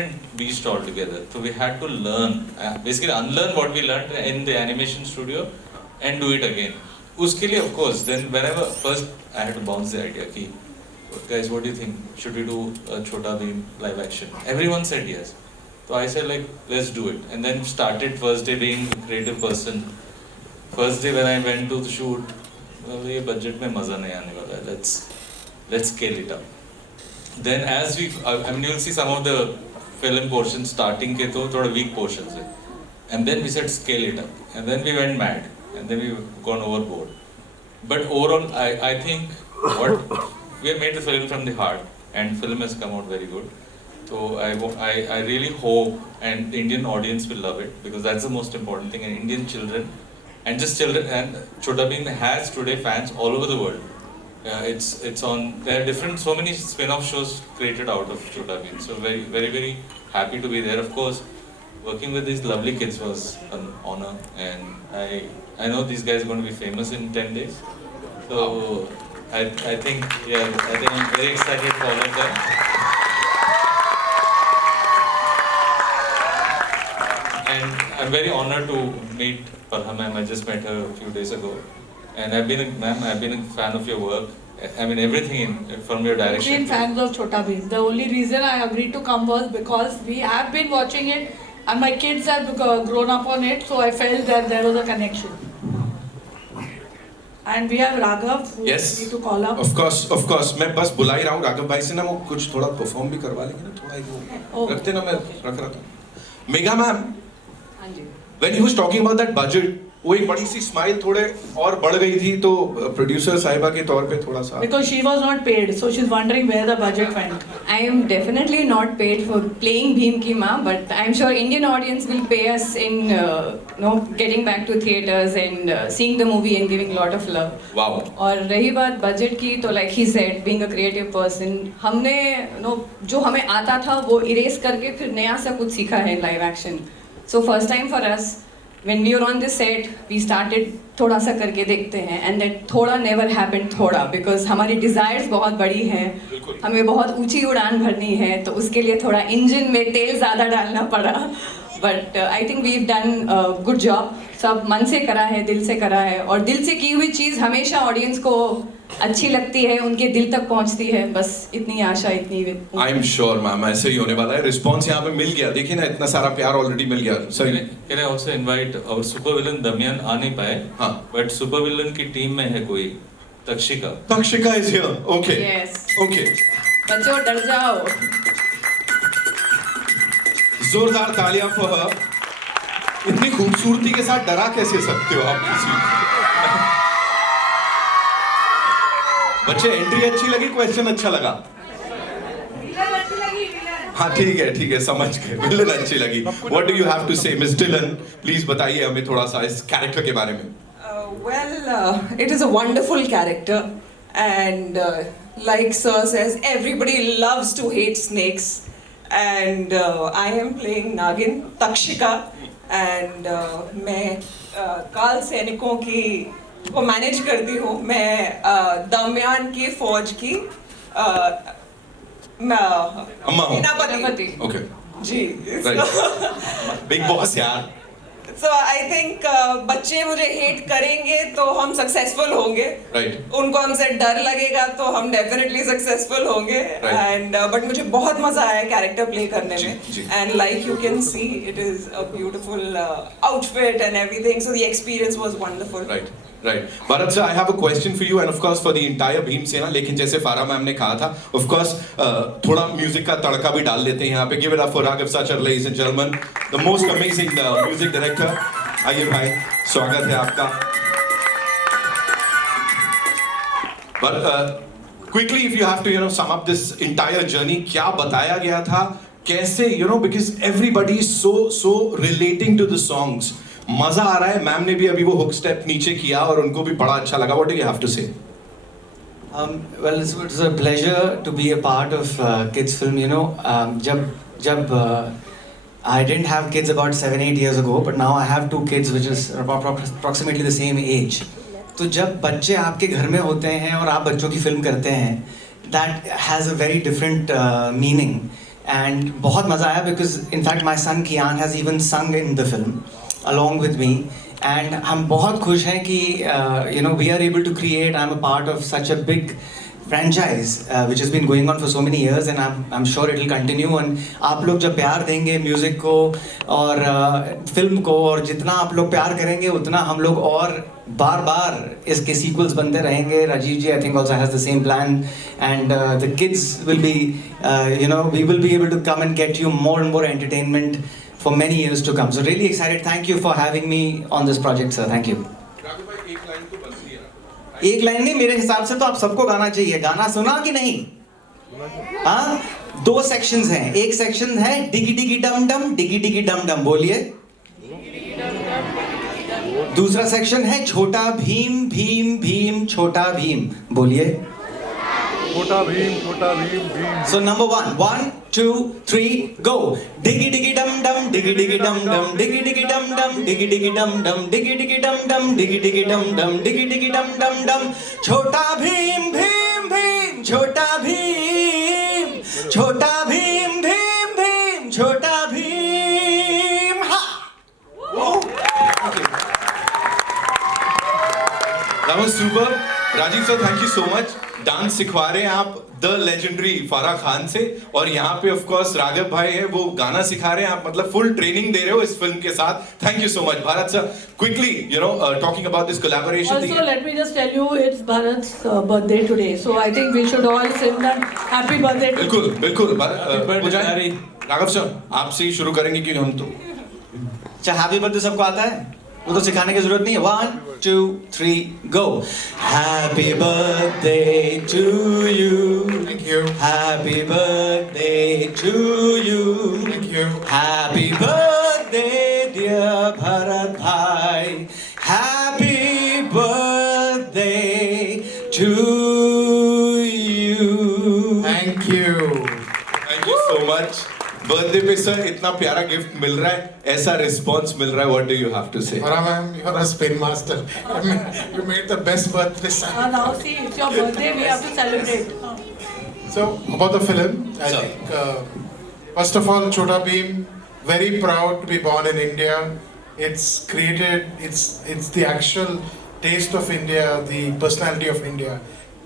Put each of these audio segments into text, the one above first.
different beast altogether. So we had to learn, basically unlearn what we learned in the animation studio and do it again. Uske liye, of course, then whenever first I had to bounce the idea ki, guys, what do you think? Should we do a Chhota Bheem live action? Everyone said yes. So I said like, let's do it. And then started first day being a creative person. First day when I went to the shoot, well, ये budget में मजा नहीं आने वाला है. Let's scale it up. Then as we, I mean, you'll see some of the film portions starting के तो थोड़ा weak portions है. And then we said scale it up. And then we went mad. And then we've gone overboard. But overall, I think what we have made the film from the heart, and film has come out very good. So I really hope, and the Indian audience will love it, because that's the most important thing. And Indian children, and just children, and Chhota Bheem has today fans all over the world. It's on. There are different, so many spin-off shows created out of Chhota Bheem. So very, very, very happy to be there. Of course, working with these lovely kids was an honor, and I know these guys are going to be famous in 10 days. So I think I'm very excited for all of them. And I'm very honored to meet Farha ma'am. I just met her a few days ago. And I've been a fan of your work. I mean, everything from your direction. We've been fans of Chhota Bheem. The only reason I agreed to come was because we have been watching it and my kids have grown up on it, so I felt that there was a connection. And we have Raghav, who we need to call up. Of course. मैं बस बुला ही रहा हूँ राघव भाई से ना, वो कुछ थोड़ा परफॉर्म भी करवा लेंगे ना, थोड़ा एक रखते ना, मैं रख रहा था. Megha ma'am, when he was talking about that budget, वो एक बड़ी सी स्माइल थोड़े और बढ़ गई थी, तो प्रोड्यूसर साहिबा के तौर पे थोड़ा सा. Because she was not paid, so she's wondering where the budget went. I am definitely not paid for playing Bheem ki maa, but I'm sure Indian audience will pay us in getting back to theaters and seeing the movie and giving a lot of love. Wow. और रही बात budget की, तो like he said, being a creative person, हमने जो हमें आता था वो erase करके फिर नया सा कुछ सीखा है live action. So first time for us. When we were on this set, we started थोड़ा सा करके देखते हैं, and that थोड़ा never happened थोड़ा, because हमारी desires बहुत बड़ी हैं, हमें बहुत ऊंची उड़ान भरनी है, तो उसके लिए थोड़ा इंजन में तेल ज़्यादा डालना पड़ा. But I think we've done a good job. सब मन से करा है, दिल से करा है, और दिल से की हुई चीज़ हमेशा ऑडियंस को अच्छी लगती है, उनके दिल तक पहुंचती है. बस इतनी आशा, इतनी. I'm sure मैम ऐसे ही होने वाला है. रिस्पॉन्स यहाँ पे मिल गया, देखिए ना, इतना सारा प्यार ऑलरेडी मिल गया. Sir, Can I also invite our super villain दमियन आ नहीं पाए, हाँ, but super villain की टीम में है कोई तक्षिका. तक्षिका is here. Okay. Yes. Okay. बच्चों डर जाओ. जोरदार तालियां for her. इतनी खूबसूरती के साथ डरा कैसे सकते हो आप किसी? बच्चे, एंट्री अच्छी लगी, क्वेश्चन अच्छा लगा? हाँ ठीक है, समझ गए, विलन अच्छी लगी. What do you have to say, Miss Dillon? Please बताइए हमें थोड़ा सा इस कैरेक्टर के बारे में. It is a wonderful character, and like Sir says, everybody loves to hate snakes, and I am playing Nagin, Takshika, and मैं काल सैनिकों की को मैनेज करती हूँ. मैं दमयान की फौज की सेनापति. Okay. जी. Big boss यार. So I think बच्चे मुझे हेट करेंगे तो हम सक्सेसफुल होंगे. Right. उनको हमसे डर लगेगा तो हम डेफिनेटली सक्सेसफुल होंगे. Right. And but मुझे बहुत मजा आया कैरेक्टर प्ले करने में. जी. And like you can see, it is a beautiful outfit and everything. So the experience was wonderful. Right. Bharat sir, I have a question for you, and of course for the entire Bheem Sena. लेकिन जैसे फारा ma'am ने कहा था, of course थोड़ा music का तड़का भी डाल देते हैं यहाँ पे. Give it up for Raghav Sachar, ladies and gentlemen, the most amazing music director. आइए भाई, स्वागत है आपका. But quickly, if you have to sum up this entire journey, क्या बताया गया था, कैसे, because everybody is so relating to the songs. मजा आ रहा है. मैम ने भी अभी वो हुक स्टेप नीचे किया और उनको भी बड़ा अच्छा लगा. What do you have to say? Well, it was a pleasure to be a part of kids film. जब I didn't have kids about 7-8 years ago, but now I have 2 kids which is approximately the same age. तो जब बच्चे आपके घर में होते हैं और आप बच्चों की फिल्म करते हैं, that has a very different meaning. and बहुत मज़ा आया because in fact my son Kian has even sung in the film along with me, and हम बहुत खुश हैं कि you know, we are able to create, I'm a part of such a big franchise which has been going on for so many years, and I'm sure it will continue. And आप लोग जब प्यार देंगे music को और film को, और जितना आप लोग प्यार करेंगे उतना हम लोग और बार बार इसके सीक्वल्स बनते रहेंगे. राजीव जी I think also has the same plan, and the kids will be you know, we will be able to come and get you more and more entertainment for many years to come. So really excited. Thank you for having me on this project, sir. Thank you. Raghav भाई एक line तो बनती है. एक line नहीं, मेरे हिसाब से तो आप सबको गाना चाहिए. गाना सुना कि नहीं? हाँ, 2 सेक्शंस हैं. एक सेक्शन है डिगी डिगी डम डम, डिगी डिगी डम डम, बोलिए. दूसरा सेक्शन है छोटा भीम भीम भीम छोटा भीम, बोलिए. छोटा Bhim Bhim. So number 1, 1, 2, 3, go. Diggy diggy dum dum, diggy diggy dum dum, diggy diggy dum dum, diggy diggy dum dum, diggy diggy dum dum, diggy diggy dum dum, diggy diggy dum dum dum. छोटा भीम भीम भीम छोटा भीम, छोटा भीम भीम भीम छोटा भीम. हा. That was super. Rajiv sir, thank you so much. Dance सिखवा रहे हैं आप the legendary फारा खान से, और यहाँ पे ऑफ कोर्स राघव भाई है, वो गाना सिखा रहे हैं. आप मतलब फुल ट्रेनिंग दे रहे हो इस फिल्म के साथ. Thank you so much. Bharat sir, quickly you know talking about this collaboration. Also, let me just tell you, it's Bharat's birthday today, so I think we should all sing that happy birthday. to बिल्कुल बिल्कुल. birthday, हो जाए. Harry. Raghav sir, आपसे ही शुरू करेंगे क्योंकि हम तो अच्छा, हैप्पी बर्थडे सबको आता है, वो तो सिखाने की जरूरत नहीं है. 1, 2, 3, go. Happy birthday to you. Thank you. Happy birthday to you. Thank you. Happy birthday dear Bharat bhai. Happy birthday to you. Thank you. Thank you so much. Birthday पे सर इतना प्यारा गिफ्ट मिल रहा है, ऐसा response मिल रहा है. What do you have to say? Farah ma'am, you're a spin master. I mean, you made the best birthday son. Now see, it's your birthday, we have to celebrate. So about the film, I Sir. think first of all, Chota Bheem, very proud to be born in India. It's created. It's the actual taste of India, the personality of India,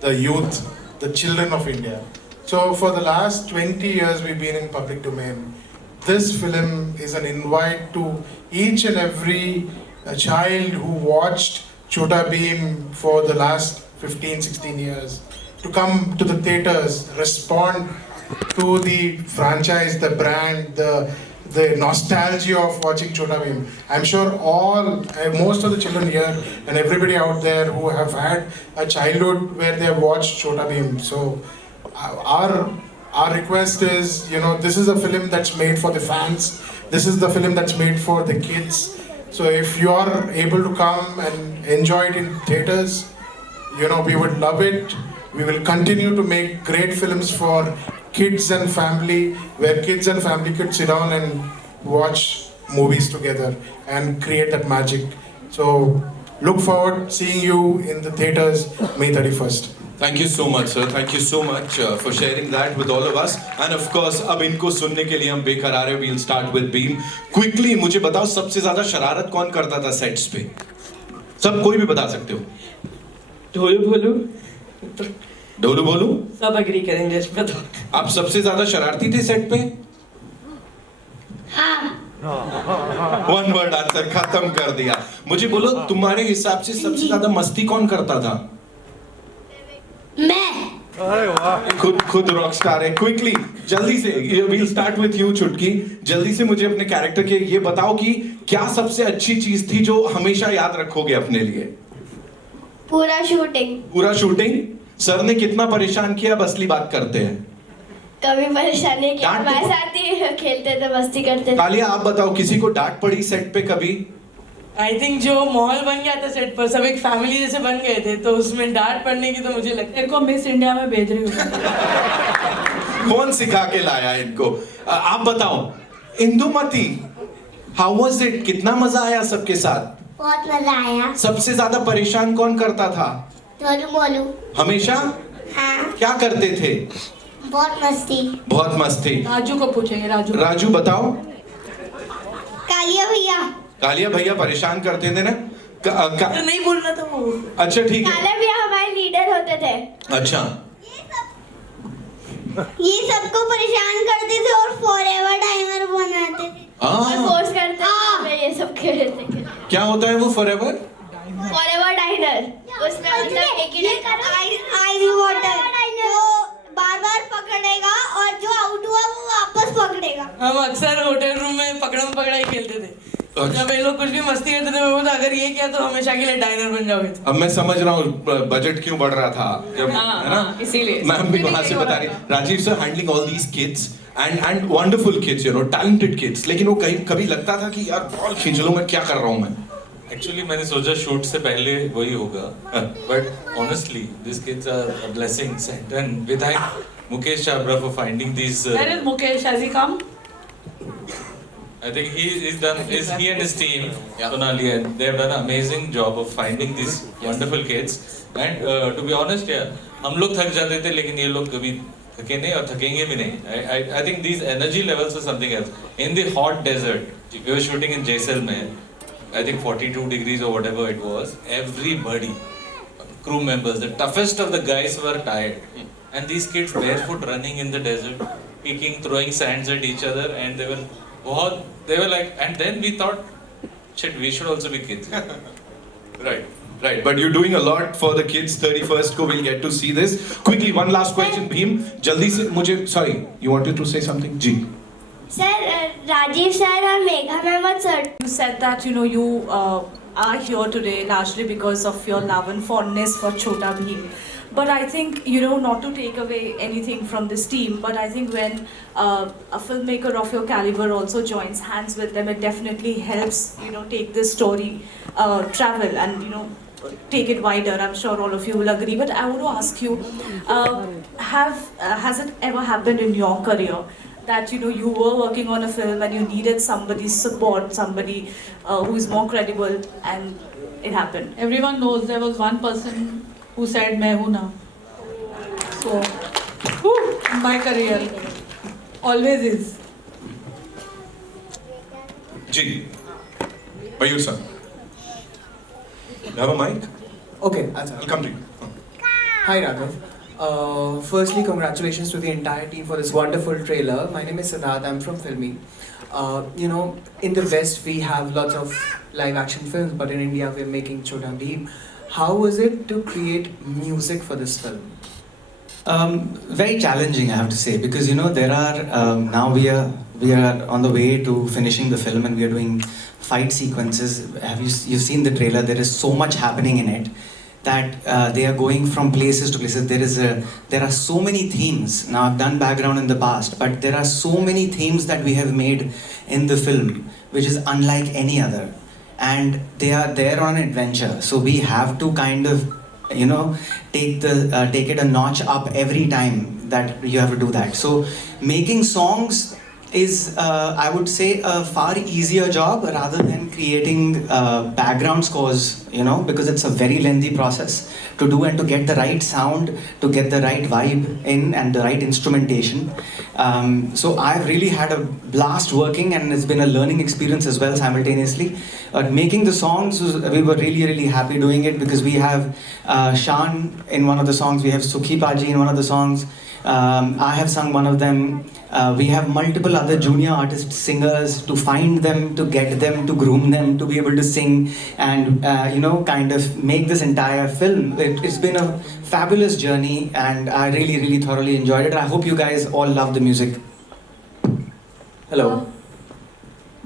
the youth, the children of India. So for the last 20 years, we've been in public domain. This film is an invite to each and every child who watched Chota Bheem for the last 15, 16 years to come to the theaters, respond to the franchise, the brand, the nostalgia of watching Chota Bheem. I'm sure most of the children here and everybody out there who have had a childhood where they have watched Chota Bheem. So our request is, you know, this is a film that's made for the fans. This is the film that's made for the kids. So if you are able to come and enjoy it in theaters, you know, we would love it. We will continue to make great films for kids and family, where kids and family could sit down and watch movies together and create that magic. So look forward seeing you in the theaters May 31st. Thank you so much sir. Thank you so much for sharing that with all of us. And of course अब इनको सुनने के लिए हम बेकरार हैं. We'll start with Bheem. Quickly मुझे बताओ, सबसे ज्यादा शरारत कौन करता था सेट्स पे? सब कोई भी बता सकते हो. ढोलू बोलू, ढोलू बोलू. सब एग्री करेंगे इस पे. तो आप सबसे ज्यादा शरारती थे सेट पे? वन वर्ड आंसर, खत्म कर दिया. मुझे बोलो, तुम्हारे हिसाब से सबसे ज्यादा मस्ती कौन करता था? मैं. खुद रॉकस्टार है. क्विकली जल्दी से, वील स्टार्ट विथ यू चुटकी. जल्दी से मुझे अपने कैरेक्टर के ये बताओ कि क्या सबसे अच्छी चीज थी जो हमेशा याद रखोगे अपने लिए? पूरा शूटिंग. पूरा शूटिंग. सर ने कितना परेशान किया, अब असली बात करते हैं. कभी परेशानी किया, डांट तो हमारे साथ ही खेलते थे, मस्ती करते थे. कालिया, आप बताओ, किसी को डांट पड़ी सेट पे कभी? आई थिंक जो माहौल बन गया था सेट पर, सब एक फैमिली जैसे बन गए थे, तो उसमें डांट पड़ने की तो मुझे लगता है. इनको मिस इंडिया में भेज रही हूँ. कौन सिखा के लाया इनको? आप बताओ इंदुमती, हाउ वाज इट? कितना मजा आया सबके साथ? बहुत मजा आया. सबसे ज्यादा परेशान कौन करता था? ढोलू बोलू. हमेशा? हाँ. क्या करते थे? बहुत मस्ती। बहुत मस्ती। राजू को पूछेंगे, राजू। राजू बताओ। कालिया भैया। कालिया भैया परेशान करते थे ना? नहीं बोलना था वो। अच्छा ठीक है। कालिया भैया हमारे लीडर होते थे। अच्छा। ये सबको परेशान करते थे और फॉरएवर टाइमर बनाते थे और फोर्स करते थे ये सब खेलते थे। क्या होता है वो फॉरएवर? फॉरएवर टाइमर, उसमें मतलब एक ही आइस वाटर जो बार-बार पकड़ेगा और जो आउट हुआ वो वापस पकड़ेगा। हम अक्सर होटल रूम में पकड़म पकड़ाई खेलते थे। जब ये लोग कुछ भी मस्ती करते थे मैं बोलता अगर ये किया तो हमेशा के लिए डाइनर बन जाओगे। अब मैं समझ रहा हूँ बजट क्यों बढ़ रहा था जब, है ना? इसीलिए मैम भी वहां से बता रही, Rajiv sir handling all these kids and wonderful kids, you know, talented kids, लेकिन वो कभी लगता था कि यार बॉल खींच लो, मैं क्या कर रहा हूँ मैं? एक्चुअली मैंने सोचा शूट से पहले वही होगा, but honestly this kids are a blessing sent and we thank Mukesh Chhabra for finding this. Where is Mukesh? Has he come? I think he and his team, Sonali, and they have done an amazing job of finding these wonderful kids. And to be honest, yeah, हम लोग थक जाते थे लेकिन ये लोग कभी थके नहीं और थकेंगे भी नहीं. I think these energy levels are something else. In the hot desert, we were shooting in Jaisalmer, I think 42 degrees or whatever it was. Everybody, crew members, the toughest of the guys were tired. And these kids barefoot running in the desert, kicking, throwing sands at each other, and they were like, and then we thought, shit, we should also be kids. Right. Right, but you're doing a lot for the kids. 31st को we'll get to see this. Quickly, one last question, Bhim. जल्दी से मुझे, sorry, you wanted to say something? Ji. Sir, Rajiv sir और Megha ma'am और sir. You said that you are here today largely because of your love and fondness for Chhota Bheem. But I think, not to take away anything from this team, but I think when a filmmaker of your caliber also joins hands with them, it definitely helps, take this story, travel and, take it wider. I'm sure all of you will agree. But I want to ask you, has it ever happened in your career that, you were working on a film and you needed somebody's support, somebody who is more credible, and it happened? Everyone knows there was one person who said मैं हूँ ना. So, in my career, always is. Ji. Mayur sir. You have a mic? Okay, I'll come to you. Hi Raghav. Firstly, congratulations to the entire team for this wonderful trailer. My name is Siddharth, I'm from Filmi. In the West we have lots of live action films, but in India we're making Chhota Bheem. How was it to create music for this film? Very challenging, I have to say, because there are now we are on the way to finishing the film and we are doing fight sequences. You've seen the trailer? There is so much happening in it that they are going from places to places. There are so many themes. Now I've done background in the past, but there are so many themes that we have made in the film, which is unlike any other. And they are there on an adventure, so we have to kind of take it a notch up every time that you have to do that. So making songs is I would say a far easier job rather than creating background scores, because it's a very lengthy process to do and to get the right sound, to get the right vibe in and the right instrumentation. So I've really had a blast working and it's been a learning experience as well simultaneously. Making the songs, we were really, really happy doing it because we have Shan in one of the songs, we have Sukhi Paji in one of the songs. I have sung one of them. We have multiple other junior artists, singers, to find them, to get them, to groom them, to be able to sing and, kind of make this entire film. It's been a fabulous journey and I really, really thoroughly enjoyed it. I hope you guys all love the music. Hello.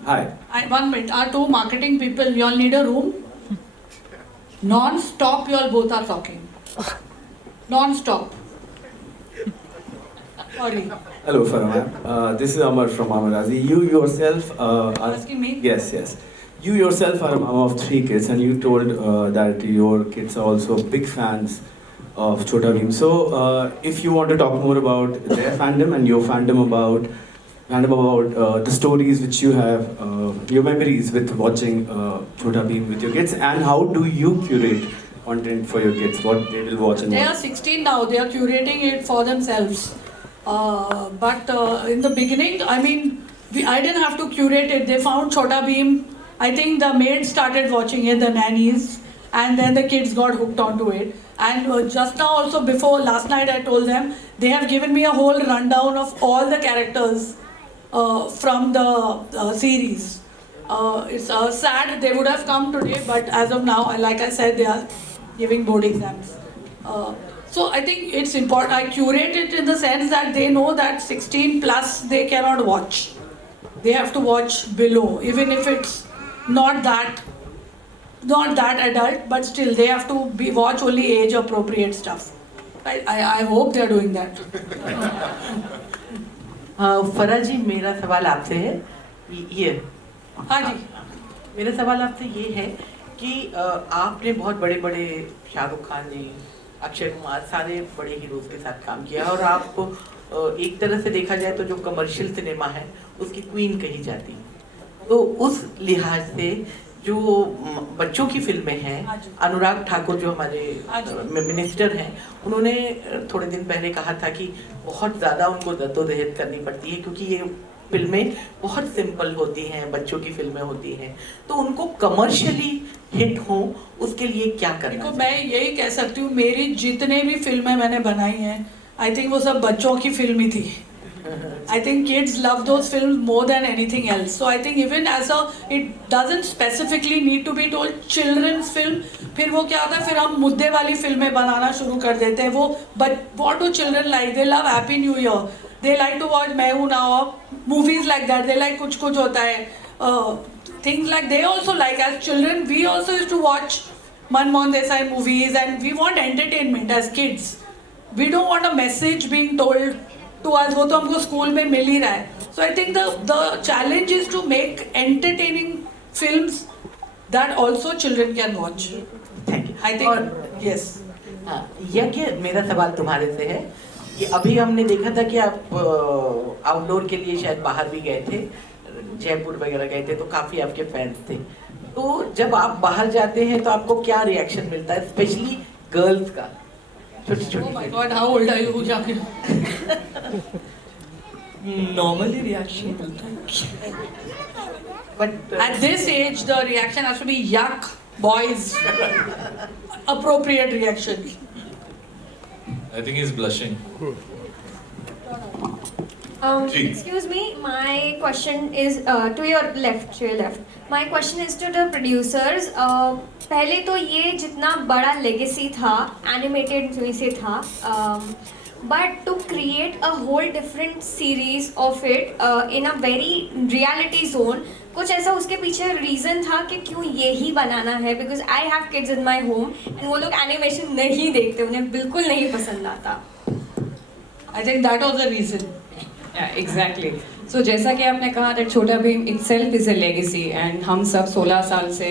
Hi. One minute. Our two marketing people, you all need a room? Non-stop, you all both are talking. Non-stop. Sorry. Hello, Farah. This is Amar from Amarazi. You yourself are... Asking me? Yes. You yourself are a mom of 3 kids and you told that your kids are also big fans of Chhota Bheem. So, if you want to talk more about their fandom and your fandom about the stories which you have, your memories with watching Chhota Bheem with your kids, and how do you curate content for your kids, what they will watch and They what? are 16 now, they are curating it for themselves. But in the beginning, I mean, I didn't have to curate it. They found Chhota Bheem. I think the maids started watching it, the nannies, and then the kids got hooked onto it. And just now also, before last night, I told them they have given me a whole rundown of all the characters from the series. It's sad they would have come today, but as of now, like I said, they are giving board exams. So I think it's important. I curate it in the sense that they know that 16 plus they cannot watch. They have to watch below, even if it's not that adult, but still they have to watch only age appropriate stuff. I hope they are doing that. फरा जी, मेरा सवाल आपसे है ये। हाँ जी। मेरा सवाल आपसे ये है कि आपने बहुत बड़े बड़े शाहरुख खान जी, अक्षय कुमार, सारे बड़े हीरोज के साथ काम किया और आप एक तरह से देखा जाए तो जो कमर्शियल सिनेमा है उसकी क्वीन कही जाती है। तो उस लिहाज से जो बच्चों की फिल्में हैं, अनुराग ठाकुर जो हमारे मिनिस्टर हैं, उन्होंने थोड़े दिन पहले कहा था कि बहुत ज़्यादा उनको जद्दोजहद करनी पड़ती है क्योंकि ये फिल्में बहुत सिंपल होती हैं, बच्चों की फिल्में होती हैं, तो उनको कमर्शियली हिट हो उसके लिए क्या करना चाहिए? मैं यही कह सकती हूँ, मेरी जितने भी फिल्में मैंने बनाई हैं, आई थिंक वो सब बच्चों की फिल्म ही थी. I think kids love those films more than anything else. So I think even as it doesn't specifically need to be told children's film. फिर वो क्या होता है, फिर हम मुद्दे वाली फिल्में बनाना शुरू कर देते हैं. वो but what do children like? They love Happy New Year. They like to watch मैं हूँ ना, movies like that. They like कुछ कुछ होता है. Things like they also like as children. We also used to watch Manmohan Desai movies and we want entertainment as kids. We don't want a message being told to us. वो तो हमको school में मिल ही रहा है. So I think the challenge is to make entertaining films that also children can watch. Thank you. I think yes. यज्ञ, मेरा सवाल तुम्हारे से है कि अभी हमने देखा था कि आप आउटडोर के लिए शायद बाहर भी गए थे, जयपुर वगैरह गए थे, तो काफी आपके फैंस थे. तो जब आप बाहर जाते हैं तो आपको क्या रिएक्शन मिलता है, स्पेशली गर्ल्स का? Oh my God, how old are you, Jackie? Normally reaction मिलता है. But at this age, the reaction has to be yuck, boys. Appropriate reaction. I think he's blushing. Excuse me, my question is to your left. My question is to the producers. पहले तो ये जितना बड़ा legacy था, animated में से था, but to create a whole different series of it in a very reality zone, कुछ ऐसा उसके पीछे reason था कि क्यों ये ही बनाना है? Because I have kids in my home and वो लोग animation नहीं देखते, उन्हें बिल्कुल नहीं पसंद आता. I think that was the reason. Yeah, exactly. So जैसा कि आपने कहा that छोटा Bhim itself is a legacy and हम सब 16 साल से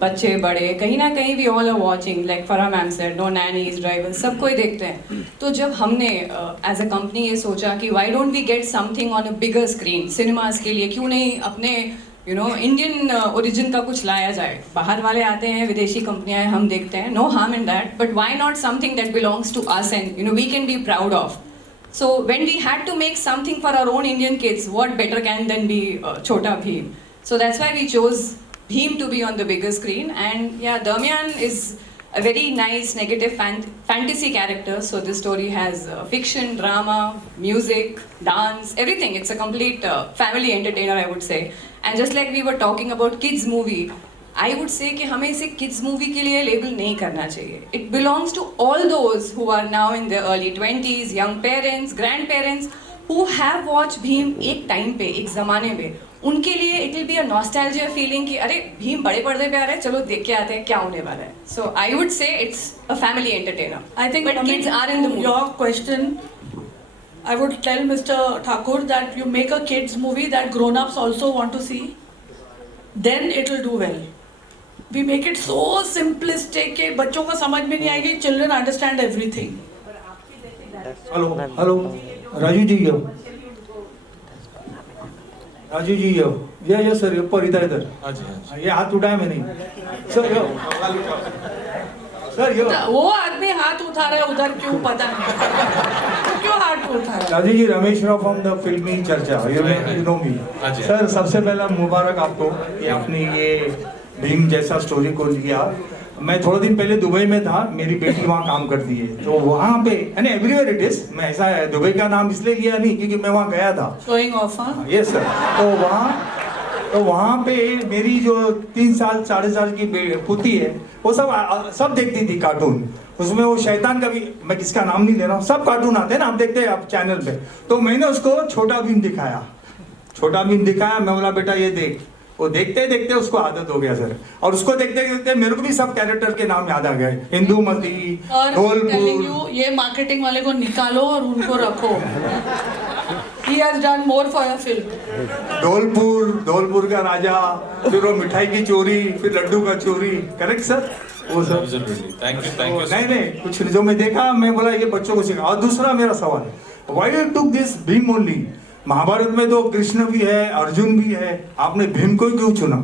बच्चे बड़े कहीं ना कहीं we all are watching, like Farah ma'am said, no nannies, drivers, सब कोई देखते हैं. तो जब हमने as a company ये सोचा कि why don't we get something on a bigger screen, cinemas के लिए क्यों नहीं अपने Indian origin का कुछ लाया जाए. बाहर वाले आते हैं, विदेशी कंपनियां हम देखते हैं, no harm in that, but why not something that belongs to us and we can be proud of. So when we had to make something for our own Indian kids, what better can than be Chhota Bheem? So that's why we chose Bheem to be on the bigger screen. And yeah, Damian is a very nice negative fantasy character. So this story has fiction, drama, music, dance, everything. It's a complete family entertainer, I would say. And just like we were talking about kids movie, I would say कि हमें इसे kids movie के लिए label नहीं करना चाहिए. It belongs to all those who are now in their early 20s, young parents, grandparents who have watched Bheem एक time पे, एक ज़माने में. उनके लिए it will be a nostalgia feeling कि अरे भीम बड़े पर्दे पे आ रहे हैं, चलो देख के आते हैं क्या होने वाला है. So I would say it's a family entertainer. I think but kids are in the mood. Your question, I would tell Mr. Thakur that you make a kids movie that grown-ups also want to see, then it will do well. We make it so simplistic कि बच्चों को समझ में नहीं आएगी. Children understand everything. Hello Raju ji यो ये sir ऊपर इधर ये हाथ उठाया मैंने सर सर यो वो आदमी हाथ उठा रहा है उधर, क्यों पता नहीं क्यों हाथ उठा रहा है। राजू जी, रमेश राव फ्रॉम द फिल्मी चर्चा, यू नो मी। हाँ जी। सर सबसे पहला मुबारक आपको कि आपने ये भीम जैसा स्टोरी को लिया। मैं थोड़े दिन पहले दुबई में था, मेरी बेटी वहाँ काम करती है, तो वहाँ पे यानी एवरीवेयर इट इज, मैं ऐसा है दुबई का नाम इसलिए लिया नहीं क्योंकि मैं वहाँ गया था। शोइंग ऑफ, हाँ। Yes sir. तो वहाँ पे मेरी जो 3 साल 4.5 की पुती है, वो सब देखती थी कार्टून। उसमें वो शैतान का भी, मैं किसका नाम नहीं ले रहा हूँ, सब कार्टून आते हैं ना, आप देखते हैं आप चैनल पे। तो मैंने उसको छोटा भीम दिखाया, मैं बोला बेटा ये देख। वो देखते देखते उसको आदत हो गया सर, और उसको देखते देखते मेरे को भी सब कैरेक्टर के नाम याद आ गए, इंदुमती, और telling you, ढोलपुर। ये मार्केटिंग वाले को निकालो और उनको रखो। He has done more for your film. Dholpur का राजा, फिर वो मिठाई की चोरी, फिर लड्डू का चोरी, करेक्ट सर? वो सब Absolutely. Thank you. नहीं कुछ जो मैं देखा, मैं बोला ये बच्चों को सिखा। और दूसरा मेरा सवाल, why you took this Bheem only? Mahabharat में तो कृष्ण भी है, अर्जुन भी है, आपने भीम को ही क्यों चुना?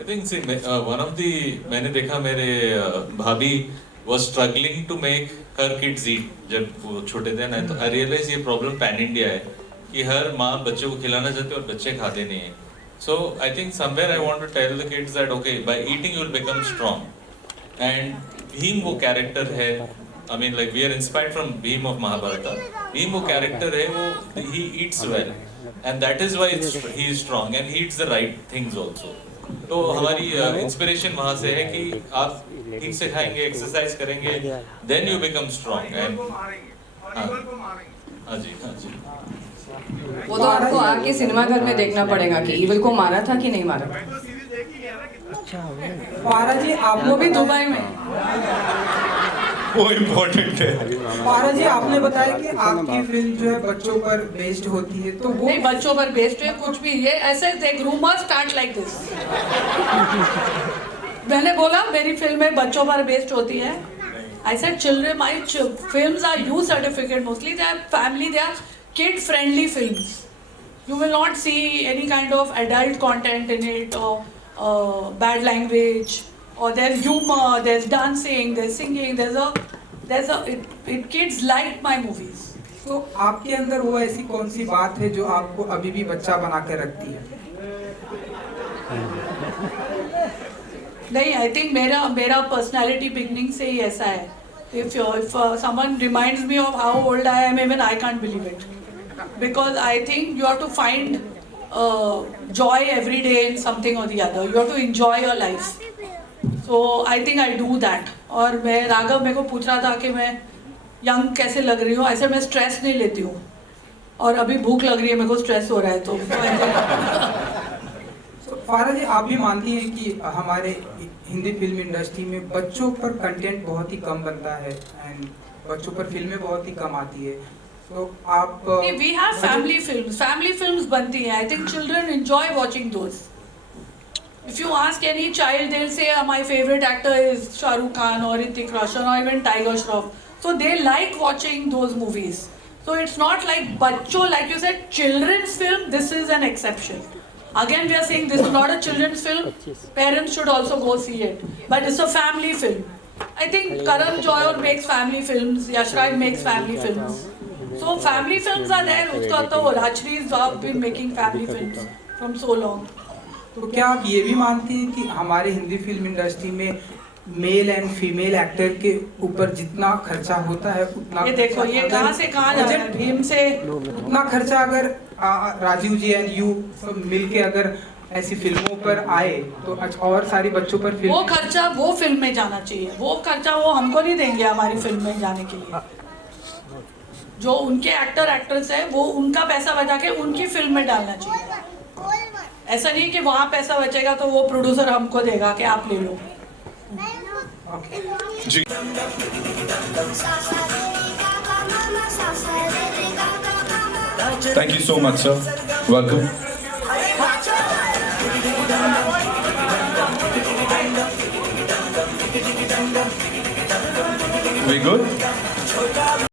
I think see, one of the मैंने देखा मेरे भाभी was struggling to make her kids eat जब वो छोटे थे ना, तो I realized ये problem pan India है कि हर माँ बच्चों को खिलाना चाहती है और बच्चे खाते नहीं हैं. So I think somewhere I want to tell the kids that okay, by eating you will become strong. And Bhim वो character है, I mean like we are inspired from Bhim of Mahabharata. Bhim वो character है, वो he eats well, and that is why he is strong and he eats the right things also. तो हमारी inspiration वहाँ से है कि आप ठीक से खाएंगे, एक्सरसाइज करेंगे, then you become strong. And हाँ जी. वो तो आपको आके सिनेमाघर में देखना पड़ेगा कि इविल को मारा था कि नहीं मारा। पारा जी आप वो भी दुबई में। वो इम्पोर्टेंट है। पारा जी आपने बताया कि आपकी फिल्म जो है बच्चों पर बेस्ड होती है, तो वो नहीं बच्चों पर बेस्ड है कुछ भी, ये ऐसे देख रूमर स्टार्ट लाइक दिस। मैंने बोला मेरी फिल्में बच्चों पर बेस्ड होती है। I said children, my films are U certificate mostly. They are family, they are kid friendly films. You will not see any kind of adult content in it or bad language, or there's humor, there's dancing, there's singing, kids like my movies. तो आपके अंदर वो ऐसी कौन सी बात है जो आपको अभी भी बच्चा बना के रखती है? नहीं, I think मेरा personality beginning से ही ऐसा है. If someone reminds me of how old I am, even I can't believe it. Because I think you have to find joy every day in something or the other. You have to enjoy your life. So I think I do that. और मैं राघव मेरे को पूछ रहा था कि मैं young कैसे लग रही हूँ, ऐसे मैं स्ट्रेस नहीं लेती हूँ, और अभी भूख लग रही है, मेरे को स्ट्रेस हो रहा है तो फारा जी आप भी मानती हैं कि हमारे हिंदी फिल्म इंडस्ट्री में बच्चों पर कंटेंट बहुत ही कम बनता है एंड बच्चों पर फिल्में बहुत ही कम आती है, तो आप we have family films बनती हैं. I think children enjoy watching those. If you ask any child, they'll say my favorite actor is Shah Rukh Khan or Hrithik Roshan or even Tiger Shroff. So they like watching those movies. So it's not like bachcho, like you said, children's film. This is an exception. Again, we are saying this is not a children's film. Parents should also go see it. But it's a family film. I think Karan Johar makes family films. Yash Raj makes family films. So family films are there. Uska to Rajshree's have been making family films from so long. तो क्या आप ये भी मानती हैं कि हमारे Hindi film industry में मेल एंड फीमेल एक्टर के ऊपर जितना खर्चा होता है उतना ये देखो ये कहाँ से कहाँ जा रहा है, भीम से उतना खर्चा अगर राजीव जी एंड यू सब मिलके अगर ऐसी फिल्मों पर आए तो और सारी बच्चों पर फिल्म वो खर्चा वो फिल्म में जाना चाहिए, वो खर्चा वो हमको नहीं देंगे हमारी फिल्म में जाने के लिए। जो उनके एक्टर एक्ट्रेस है वो उनका पैसा बचा के उनकी फिल्म में डालना चाहिए। ऐसा नहीं कि वहाँ पैसा बचेगा तो वो प्रोड्यूसर हमको देगा कि आप ले लो। जी Thank you so much, sir. Welcome. We good?